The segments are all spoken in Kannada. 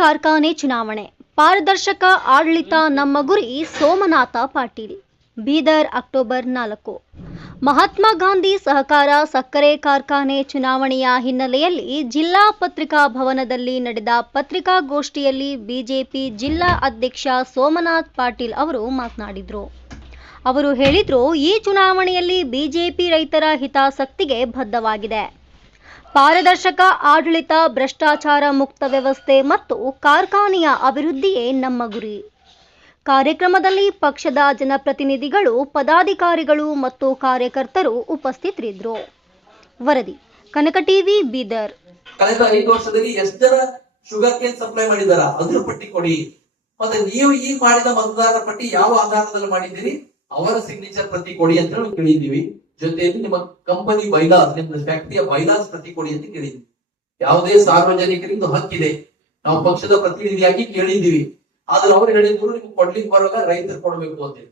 ಕಾರ್ಖಾನೆ ಚುನಾವಣೆ ಪಾರದರ್ಶಕ ಆಡಳಿತ ನಮ್ಮ ಗುರಿ. ಸೋಮನಾಥ ಪಾಟೀಲ್, ಬೀದರ್, ಅಕ್ಟೋಬರ್ 4. ಮಹಾತ್ಮ ಗಾಂಧಿ ಸಹಕಾರ ಸಕ್ಕರೆ ಕಾರ್ಖಾನೆ ಚುನಾವಣೆಯ ಹಿನ್ನೆಲೆಯಲ್ಲಿ ಜಿಲ್ಲಾ ಪತ್ರಿಕಾ ಭವನದಲ್ಲಿ ನಡೆದ ಪತ್ರಿಕಾಗೋಷ್ಠಿಯಲ್ಲಿ ಬಿಜೆಪಿ ಜಿಲ್ಲಾ ಅಧ್ಯಕ್ಷ ಸೋಮನಾಥ್ ಪಾಟೀಲ್ ಅವರು ಮಾತನಾಡಿದರು. ಅವರು ಹೇಳಿದರು, ಈ ಚುನಾವಣೆಯಲ್ಲಿ ಬಿಜೆಪಿ ರೈತರ ಹಿತಾಸಕ್ತಿಗೆ ಬದ್ಧವಾಗಿದೆ. ಪಾರದರ್ಶಕ ಆಡಳಿತ, ಭ್ರಷ್ಟಾಚಾರ ಮುಕ್ತ ವ್ಯವಸ್ಥೆ ಮತ್ತು ಕಾರ್ಖಾನೆಯ ಅಭಿವೃದ್ಧಿಯೇ ನಮ್ಮ ಗುರಿ. ಕಾರ್ಯಕ್ರಮದಲ್ಲಿ ಪಕ್ಷದ ಜನಪ್ರತಿನಿಧಿಗಳು, ಪದಾಧಿಕಾರಿಗಳು ಮತ್ತು ಕಾರ್ಯಕರ್ತರು ಉಪಸ್ಥಿತರಿದ್ದರು. ವರದಿ ಕನಕ ಟಿವಿ, ಬೀದರ್. ಕಳೆದ 5 ವರ್ಷದಲ್ಲಿ ಎಷ್ಟು ಜನ ಶುಗರ್ ಕೇನ್ ಸಪ್ಲೈ ಮಾಡಿದಾರ ಅದ್ರ ಪಟ್ಟಿ ಕೊಡಿ. ಮತ್ತೆ ನೀವು ಈ ಮಾಡಿದ ಮತದಾರರ ಪಟ್ಟಿ ಯಾವ ಆಧಾರದಲ್ಲಿ ಮಾಡಿದ್ದೀರಿ ಅವರ ಸಿಗ್ನೇಚರ್ ಪ್ರತಿ ಕೊಡಿ ಅಂತ ಹೇಳಿ ಕೇಳಿದ್ದೀವಿ. ಜೊತೆಯಲ್ಲಿ ನಿಮ್ಮ ಕಂಪನಿ ಬೈಲಾಸ್, ನಿಮ್ಮ ಫ್ಯಾಕ್ಟರಿಯ ಬೈಲಾಸ್ ಪ್ರತಿ ಕೊಡಿ ಅಂತ ಕೇಳಿದ್ವಿ. ಯಾವುದೇ ಸಾರ್ವಜನಿಕರಿಂದ ಹಕ್ಕಿದೆ, ನಾವು ಪಕ್ಷದ ಪ್ರತಿನಿಧಿಯಾಗಿ ಕೇಳಿದ್ದೀವಿ. ಆದ್ರೆ ಅವ್ರು ಹೇಳಿದ್ರು ನಿಮ್ಗೆ ಕೊಡ್ಲಿಕ್ಕೆ ಬರುವಾಗ ರೈತರು ಕೊಡ್ಬೇಕು ಅಂತೇಳಿ.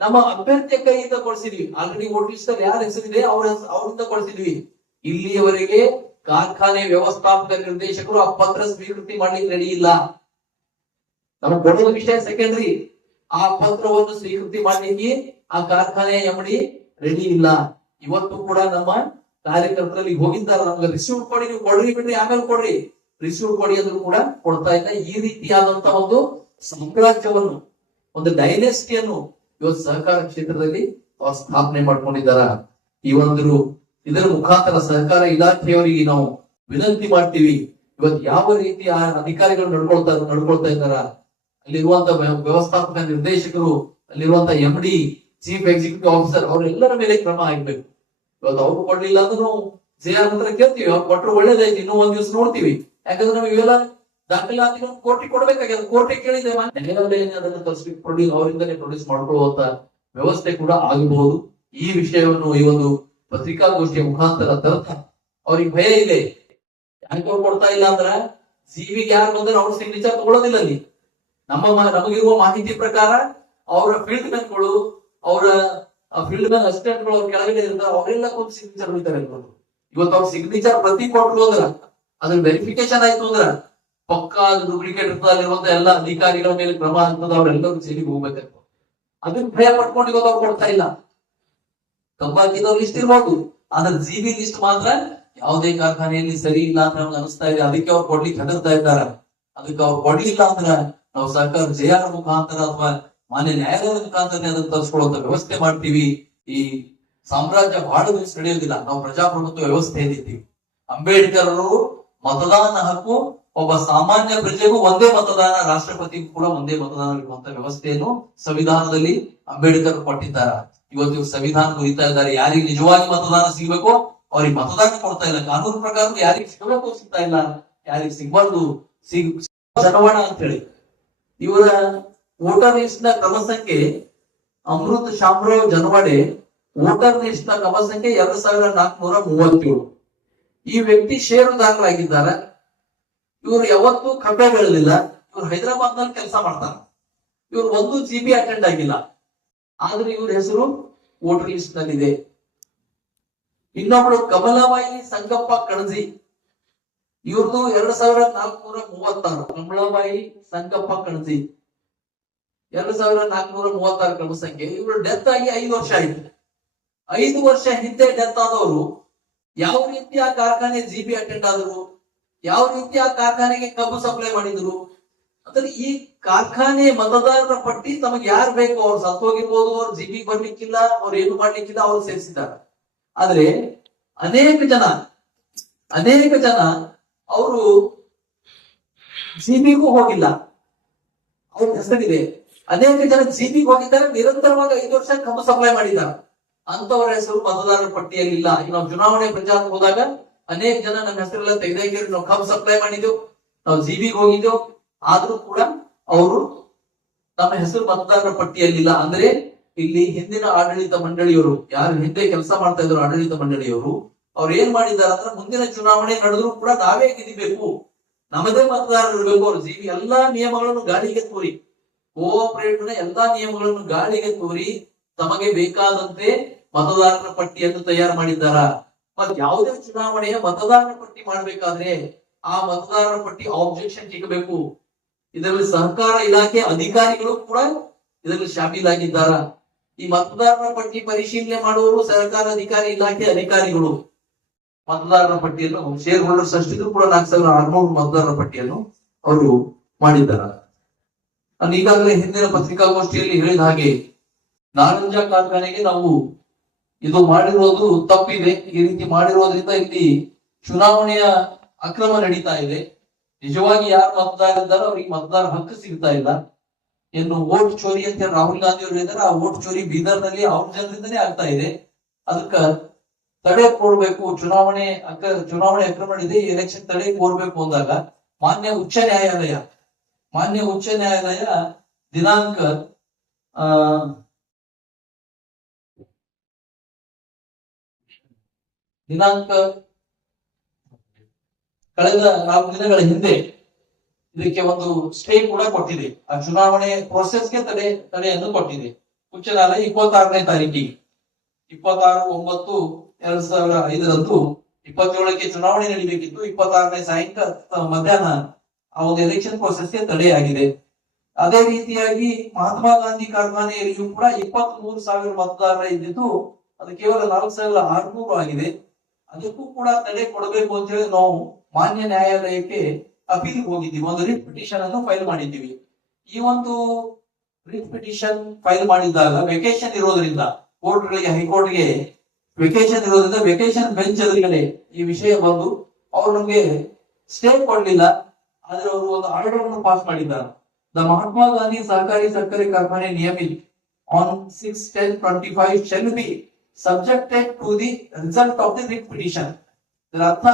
ನಮ್ಮ ಅಭ್ಯರ್ಥಿಯ ಕೈಯಿಂದ ಕೊಡಿಸಿದ್ವಿ. ಆಲ್ರೆಡಿ ವೋಟ್ ಲಿಸ್ಟ್ ಅಲ್ಲಿ ಯಾರ ಹೆಸರಿದೆ ಅವರಿಂದ ಕೊಡಿಸಿದ್ವಿ. ಇಲ್ಲಿಯವರೆಗೆ ಕಾರ್ಖಾನೆ ವ್ಯವಸ್ಥಾಪಕ ನಿರ್ದೇಶಕರು ಆ ಪತ್ರ ಸ್ವೀಕೃತಿ ಮಾಡ್ಲಿಕ್ಕೆ ರೆಡಿ ಇಲ್ಲ. ನಮಗೆ ಕೊಡುವ ವಿಷಯ ಸೆಕೆಂಡ್ರಿ. ಆ ಪತ್ರವನ್ನು ಸ್ವೀಕೃತಿ ಮಾಡ್ಲಿಕ್ಕೆ ಆ ಕಾರ್ಖಾನೆಯ ಎಂಡಿ ರೆಡಿ ಇಲ್ಲ. ಇವತ್ತು ಕೂಡ ನಮ್ಮ ಕಾರ್ಯಕರ್ತರಲ್ಲಿ ಹೋಗಿದ್ದಾರೆ, ನಮ್ಗೆ ರಿಸೀವ್ ಕೊಡಿ, ನೀವು ಕೊಡ್ರಿ ಬಿಡ್ರಿ ಆಮೇಲೆ ಕೊಡ್ರಿ, ರಿಸೀವ್ ಕೊಡಿ ಅಂದ್ರೂ ಕೂಡ ಕೊಡ್ತಾ ಇಲ್ಲ. ಈ ರೀತಿಯಾದಂತ ಒಂದು ಸಾಮ್ರಾಜ್ಯವನ್ನು, ಒಂದು ಡೈನೆಸ್ಟಿಯನ್ನು ಇವತ್ತು ಸಹಕಾರ ಕ್ಷೇತ್ರದಲ್ಲಿ ಅವ್ರು ಸ್ಥಾಪನೆ ಮಾಡ್ಕೊಂಡಿದ್ದಾರ. ಈ ಇದರ ಮುಖಾಂತರ ಸಹಕಾರ ಇಲಾಖೆಯವರಿಗೆ ನಾವು ವಿನಂತಿ ಮಾಡ್ತೀವಿ, ಇವತ್ತು ಯಾವ ರೀತಿ ಆ ಅಧಿಕಾರಿಗಳು ನಡ್ಕೊಳ್ತಾ ಇದ್ದಾರ, ಅಲ್ಲಿರುವಂತ ವ್ಯವಸ್ಥಾಪಕ ನಿರ್ದೇಶಕರು, ಅಲ್ಲಿರುವಂತ ಎಂಡಿ, ಚೀಫ್ ಎಕ್ಸಿಕ್ಯೂಟಿವ್ ಆಫೀಸರ್, ಅವರೆಲ್ಲರ ಮೇಲೆ ಕ್ರಮ ಆಗ್ಬೇಕು. ಇವತ್ತು ಅವ್ರು ಕೊಡ್ಲಿಲ್ಲ ಅಂದ್ರೆ ನಾವು JR ಹತ್ರ ಕೇಳ್ತೀವಿ, ಅವ್ರು ಕೊಟ್ಟರು ಒಳ್ಳೇದಾಯ್ತು, ಇನ್ನೂ ಒಂದ್ ದಿವಸ ನೋಡ್ತೀವಿ. ಯಾಕಂದ್ರೆ ನಾವು ಇವೆಲ್ಲ ದಾಖಲಾತಿಗಳು ಕೋರ್ಟಿಗೆ ಕೊಡ್ಬೇಕಾಗ್ಯದ. ಕೋರ್ಟಿಗೆ ಕೇಳಿದೆ ಅದನ್ನ ತರಿಸ್ಬೇಕು, ಅವರಿಂದಲೇ ಪ್ರೊಡ್ಯೂಸ್ ಮಾಡ್ಕೊಳ್ಳುವಂತ ವ್ಯವಸ್ಥೆ ಕೂಡ ಆಗಬಹುದು. ಈ ವಿಷಯವನ್ನು ಈ ಒಂದು ಪತ್ರಿಕಾಗೋಷ್ಠಿಯ ಮುಖಾಂತರ ತರ್ತ ಅವ್ರಿಗೆ ಭಯ ಇದೆ. ಯಾಕೆ ಅವ್ರು ಕೊಡ್ತಾ ಇಲ್ಲ ಅಂದ್ರ ಸಿವಿಗೆ ಯಾರು ಬಂದ್ರೆ ಅವ್ರ ಸಿಗ್ನೇಚರ್ ತಗೊಳ್ಳೋದಿಲ್ಲ. ಅಲ್ಲಿ ನಮಗಿರುವ ಮಾಹಿತಿ ಪ್ರಕಾರ ಅವರ ಫೀಲ್ಡ್ ಮ್ಯಾನ್ಗಳು, ಅವರ ಫೀಲ್ಡ್ ಮ್ಯಾನ್ ಅಸಿಸ್ಟೆಂಟ್ಗಳು ಅವ್ರ ಕೆಳಗಡೆ ಇರ್ತಾರೆ, ಅವರೆಲ್ಲ ಕೂತು ಸಿಗ್ನೇಚರ್ ಹೊಡಿತಾರೆ. ಇವತ್ತು ಅವ್ರ ಸಿಗ್ನೇಚರ್ ಪ್ರತಿ ಕೊಟ್ರು ಅಂದ್ರ ಅದ್ರ ವೆರಿಫಿಕೇಶನ್ ಆಯ್ತು ಅಂದ್ರ ಪಕ್ಕ ಡೂಪ್ಲಿಕೇಟ್ ಇರ್ತದಲ್ಲಿರುವಂತ ಎಲ್ಲ ಅಧಿಕಾರಿಗಳ ಮೇಲೆ ಕ್ರಮ ಆಗ್ತದ, ಅವ್ರೆಲ್ಲರೂ ಜೈಲಿಗೆ ಹೋಗ್ಬೇಕಾಗ್ತದೆ. ಅದನ್ನ ಭಯ ಪಟ್ಕೊಂಡು ಇವತ್ತು ಅವ್ರು ಕೊಡ್ತಾ ಇಲ್ಲ. ತಂಬಾಕಿದವ್ರ ಲಿಸ್ಟ್ ಇರ್ಬೋದು, ಆದ್ರೆ GB ಲಿಸ್ಟ್ ಮಾತ್ರ ಯಾವುದೇ ಕಾರ್ಖಾನೆಯಲ್ಲಿ ಸರಿ ಇಲ್ಲ ಅಂತ ನಮ್ಗೆ ಅನಿಸ್ತಾ ಇದೆ. ಅದಕ್ಕೆ ಅವ್ರು ಕೊಡ್ಲಿಕ್ಕೆ ಹೆದರ್ತಾ ಇದ್ದಾರೆ. ಅದಕ್ಕೆ ಅವ್ರು ಕೊಡ್ಲಿಲ್ಲ ಅಂದ್ರ ನಾವು ಸರ್ಕಾರ JR ಮುಖಾಂತರ ಅಥವಾ ಮಾನ್ಯ ನ್ಯಾಯಾಲಯದ ಮುಖಾಂತರ ಅದನ್ನು ತರಿಸ್ಕೊಳ್ಳುವಂತ ವ್ಯವಸ್ಥೆ ಮಾಡ್ತೀವಿ. ಈ ಸಾಮ್ರಾಜ್ಯ ಬಹಳ ದಿವಸ ನಡೆಯೋದಿಲ್ಲ. ನಾವು ಪ್ರಜಾಪ್ರಭುತ್ವ ವ್ಯವಸ್ಥೆಯಲ್ಲಿದ್ದೀವಿ. ಅಂಬೇಡ್ಕರ್ ಅವರು ಮತದಾನ ಹಕ್ಕು, ಒಬ್ಬ ಸಾಮಾನ್ಯ ಪ್ರಜೆಗೂ ಒಂದೇ ಮತದಾನ, ರಾಷ್ಟ್ರಪತಿಗೂ ಕೂಡ ಒಂದೇ ಮತದಾನ ಇರುವಂತ ವ್ಯವಸ್ಥೆಯನ್ನು ಸಂವಿಧಾನದಲ್ಲಿ ಅಂಬೇಡ್ಕರ್ ಕೊಟ್ಟಿದ್ದಾರೆ. ಇವತ್ತು ಸಂವಿಧಾನ ಮುರಿತಾ ಇದ್ದಾರೆ. ಯಾರಿಗೆ ನಿಜವಾಗಿ ಮತದಾನ ಸಿಗ್ಬೇಕು ಅವ್ರಿಗೆ ಮತದಾನ ಕೊಡ್ತಾ ಇಲ್ಲ. ಕಾನೂನು ಪ್ರಕಾರ ಯಾರಿಗೆ ಸಿಗಬೇಕು ಸಿಗ್ತಾ ಇಲ್ಲ, ಯಾರಿಗೆ ಸಿಗ್ಬಾರ್ದು ಜನವಾಣ ಅಂತ ಹೇಳಿ. ಇವರ ವೋಟರ್ ಲಿಸ್ಟ್ ನ ಕ್ರಮ ಸಂಖ್ಯೆ ಅಮೃತ್ ಶಾಮರಾವ್ ಜನವಾಡೆ ವೋಟರ್ ಲಿಸ್ಟ್ ನ ಕ್ರಮ ಸಂಖ್ಯೆ 2437. ಈ ವ್ಯಕ್ತಿ ಷೇರುದಾರರಾಗಿದ್ದಾರೆ. ಇವರು ಯಾವತ್ತೂ ಕಬ್ಬೆ ಬೆಳೆದಿಲ್ಲ. ಇವ್ರು ಹೈದರಾಬಾದ್ ನಲ್ಲಿ ಕೆಲಸ ಮಾಡ್ತಾರೆ. ಇವ್ರು ಒಂದು GB ಅಟೆಂಡ್ ಆಗಿಲ್ಲ. ಆದ್ರೆ ಇವ್ರ ಹೆಸರು ವೋಟರ್ ಲಿಸ್ಟ್ ನಲ್ಲಿದೆ. ಇನ್ನೊಬ್ರು ಕಮಲಾಬಾಯಿ ಸಂಗಪ್ಪ ಕಣಜಿ, ಇವ್ರದ್ದು 2436. ಕಮಲಾಬಾಯಿ ಸಂಗಪ್ಪ ಕಣಜಿ 2436 ಕ್ರಮ ಸಂಖ್ಯೆ. ಇವರು ಡೆತ್ ಆಗಿ 5 ವರ್ಷ ಆಯ್ತು. 5 ವರ್ಷ ಹಿಂದೆ ಡೆತ್ ಆದವರು ಯಾವ ರೀತಿ ಆ ಕಾರ್ಖಾನೆ GB ಅಟೆಂಡ್ ಆದ್ರು, ಯಾವ ರೀತಿ ಆ ಕಾರ್ಖಾನೆಗೆ ಕಬ್ಬು ಸಪ್ಲೈ ಮಾಡಿದ್ರು ಅಂದ್ರೆ ಈ ಕಾರ್ಖಾನೆ ಮತದಾರರ ಪಟ್ಟಿ ತಮಗೆ ಯಾರು ಬೇಕು, ಅವ್ರು ಸತ್ತೋಗಿರ್ಬೋದು, ಅವ್ರು GB ಬರ್ಲಿಕ್ಕಿಲ್ಲ, ಅವ್ರು ಏನು ಮಾಡ್ಲಿಕ್ಕಿಲ್ಲ, ಅವ್ರು ಸೇರಿಸಿದ್ದಾರೆ. ಆದ್ರೆ ಅನೇಕ ಜನ ಅವರು GB-ಗೂ ಹೋಗಿಲ್ಲ, ಅವ್ರ ಹೆಸರಿದೆ. ಅನೇಕ ಜನ GB-ಗೆ ಹೋಗಿದ್ದಾರೆ, ನಿರಂತರವಾಗಿ 5 ವರ್ಷ ಕಬ್ಬು ಸಪ್ಲೈ ಮಾಡಿದ್ದಾರೆ. ಅಂತವರ ಹೆಸರು ಮತದಾರರ ಪಟ್ಟಿಯಲ್ಲಿಲ್ಲ. ಈಗ ನಾವು ಚುನಾವಣೆ ಪ್ರಚಾರ ಹೋದಾಗ ಅನೇಕ ಜನ ನಮ್ಮ ಹೆಸರೆಲ್ಲ ತೆಗೆದಾಕಿರಿ, ನಾವು ಕಬ್ಬು ಸಪ್ಲೈ ಮಾಡಿದ್ದೆವು, ನಾವು GB-ಗೆ ಹೋಗಿದ್ದೆವು, ಆದ್ರೂ ಕೂಡ ಅವರು ನಮ್ಮ ಹೆಸರು ಮತದಾರರ ಪಟ್ಟಿಯಲ್ಲಿಲ್ಲ. ಅಂದ್ರೆ ಇಲ್ಲಿ ಹಿಂದಿನ ಆಡಳಿತ ಮಂಡಳಿಯವರು, ಯಾರು ಹಿಂದೆ ಕೆಲಸ ಮಾಡ್ತಾ ಇದ್ರು ಆಡಳಿತ ಮಂಡಳಿಯವರು, ಅವ್ರು ಏನ್ ಮಾಡಿದ್ದಾರೆ ಅಂದ್ರೆ ಮುಂದಿನ ಚುನಾವಣೆ ನಡೆದ್ರು ಕೂಡ ನಾವೇ ಗೆದಿಬೇಕು, ನಮ್ಮದೇ ಮತದಾರರು ಇರಬೇಕು. ಅವ್ರು GB ಎಲ್ಲಾ ನಿಯಮಗಳನ್ನು ಗಾಳಿಗೆ ತೋರಿ, ಕೋಆಪರೇಟಿವ್ ನ ಎಲ್ಲಾ ನಿಯಮಗಳನ್ನು ಗಾಳಿಗೆ ತೋರಿ ತಮಗೆ ಬೇಕಾದಂತೆ ಮತದಾರರ ಪಟ್ಟಿಯನ್ನು ತಯಾರು ಮಾಡಿದ್ದಾರ. ಮತ್ ಯಾವುದೇ ಚುನಾವಣೆಯ ಮತದಾರರ ಪಟ್ಟಿ ಮಾಡ್ಬೇಕಾದ್ರೆ ಆ ಮತದಾರರ ಪಟ್ಟಿ ಆಬ್ಜೆಕ್ಷನ್ ಸಿಗಬೇಕು. ಇದರಲ್ಲಿ ಸಹಕಾರ ಇಲಾಖೆ ಅಧಿಕಾರಿಗಳು ಕೂಡ ಇದರಲ್ಲಿ ಶಾಮೀಲಾಗಿದ್ದಾರ. ಈ ಮತದಾರರ ಪಟ್ಟಿ ಪರಿಶೀಲನೆ ಮಾಡುವವರು ಸರ್ಕಾರ ಅಧಿಕಾರಿ ಇಲಾಖೆ ಅಧಿಕಾರಿಗಳು ಮತದಾರರ ಪಟ್ಟಿಯನ್ನು ಶೇರ್ ಹೋಲ್ಡರ್ಸ್ ಅಷ್ಟಿದ್ರು ಕೂಡ 4600 ಮತದಾರರ ಪಟ್ಟಿಯನ್ನು ಅವರು ಮಾಡಿದ್ದಾರೆ. ನಾನು ಈಗಾಗಲೇ ಹಿಂದಿನ ಪತ್ರಿಕಾಗೋಷ್ಠಿಯಲ್ಲಿ ಹೇಳಿದ ಹಾಗೆ ನಾರಂಜ ಕಾರ್ಖಾನೆಗೆ ನಾವು ಇದು ಮಾಡಿರೋದು ತಪ್ಪಿದೆ. ಈ ರೀತಿ ಮಾಡಿರೋದ್ರಿಂದ ಇಲ್ಲಿ ಚುನಾವಣೆಯ ಅಕ್ರಮ ನಡೀತಾ ಇದೆ. ನಿಜವಾಗಿ ಯಾರು ಮತದಾರ ಇದ್ದಾರೋ ಅವ್ರಿಗೆ ಮತದಾರ ಹಕ್ಕು ಸಿಗ್ತಾ ಇಲ್ಲ. ಇನ್ನು ವೋಟ್ ಚೋರಿ ಅಂತ ಹೇಳಿ ರಾಹುಲ್ ಗಾಂಧಿ ಅವರು ಹೇಳಿದಾರೆ. ಆ ವೋಟ್ ಚೋರಿ ಬೀದರ್ ನಲ್ಲಿ ಅವ್ರ ಜನರಿಂದನೇ ಆಗ್ತಾ ಇದೆ. ಅದಕ್ಕ ತಡೆ ಕೊಡ್ಬೇಕು. ಚುನಾವಣೆ ಅಕ್ರಮ ಇದೆ, ಎಲೆಕ್ಷನ್ ತಡೆ ಕೋರ್ಬೇಕು ಅಂದಾಗ ಮಾನ್ಯ ಉಚ್ಚ ನ್ಯಾಯಾಲಯ ದಿನಾಂಕ ಕಳೆದ 4 ದಿನಗಳ ಹಿಂದೆ ಇದಕ್ಕೆ ಒಂದು ಸ್ಟೇ ಕೂಡ ಕೊಟ್ಟಿದೆ. ಆ ಚುನಾವಣೆ ಪ್ರೋಸೆಸ್ಗೆ ತಡೆಯನ್ನು ಕೊಟ್ಟಿದೆ. ಉಚ್ಚ ನ್ಯಾಯಾಲಯ 26ನೇ ತಾರೀಕಿಗೆ 26/9/2005 27ಕ್ಕೆ ಚುನಾವಣೆ ನಡೀಬೇಕಿತ್ತು. 26ನೇ ಸಾಯಂಕಾಲ ಮಧ್ಯಾಹ್ನ ಆ ಒಂದು ಎಲೆಕ್ಷನ್ ಪ್ರೋಸೆಸ್ಗೆ ತಡೆಯಾಗಿದೆ. ಅದೇ ರೀತಿಯಾಗಿ ಮಹಾತ್ಮ ಗಾಂಧಿ ಕಾರ್ಖಾನೆಯಲ್ಲಿಯೂ ಕೂಡ 23,000 ಮತದಾರರ ಇದ್ದಿದ್ದು ಅದು ಕೇವಲ 4,600 ಆಗಿದೆ. ಅದಕ್ಕೂ ಕೂಡ ತಡೆ ಕೊಡಬೇಕು ಅಂತ ಹೇಳಿ ನಾವು ಮಾನ್ಯ ನ್ಯಾಯಾಲಯಕ್ಕೆ ಅಪೀಲ್ ಹೋಗಿದ್ದೀವಿ. ಒಂದು ರಿಟ್ ಪಿಟಿಷನ್ ಅನ್ನು ಫೈಲ್ ಮಾಡಿದ್ದೀವಿ. ಈ ಒಂದು ರಿಟ್ ಪಿಟಿಷನ್ ಫೈಲ್ ಮಾಡಿದಾಗ ವೆಕೇಶನ್ ಇರೋದ್ರಿಂದ ಕೋರ್ಟ್ಗಳಿಗೆ ಹೈಕೋರ್ಟ್ಗೆ ವೆಕೇಶನ್ ಇರೋದ್ರಿಂದ ವೆಕೇಶನ್ ಬೆಂಚ್ ಎದುರುಗಡೆ ಈ ವಿಷಯ ಬಂದು ಅವ್ರು ನಮ್ಗೆ ಸ್ಟೇ ಕೊಡ್ಲಿಲ್ಲ. ಆದ್ರೆ ಅವರು ಒಂದು ಆರ್ಡರ್ ಅನ್ನು ಪಾಸ್ ಮಾಡಿದ್ದಾರೆ. ದ ಮಹಾತ್ಮ ಗಾಂಧಿ ಸಹಕಾರಿ ಸಕ್ಕರೆ ಕಾರ್ಖಾನೆ ನಿಯಮಿತ on 6/10/25 shall be subjected to the result of the writ petition. ಇದರ ಅರ್ಥ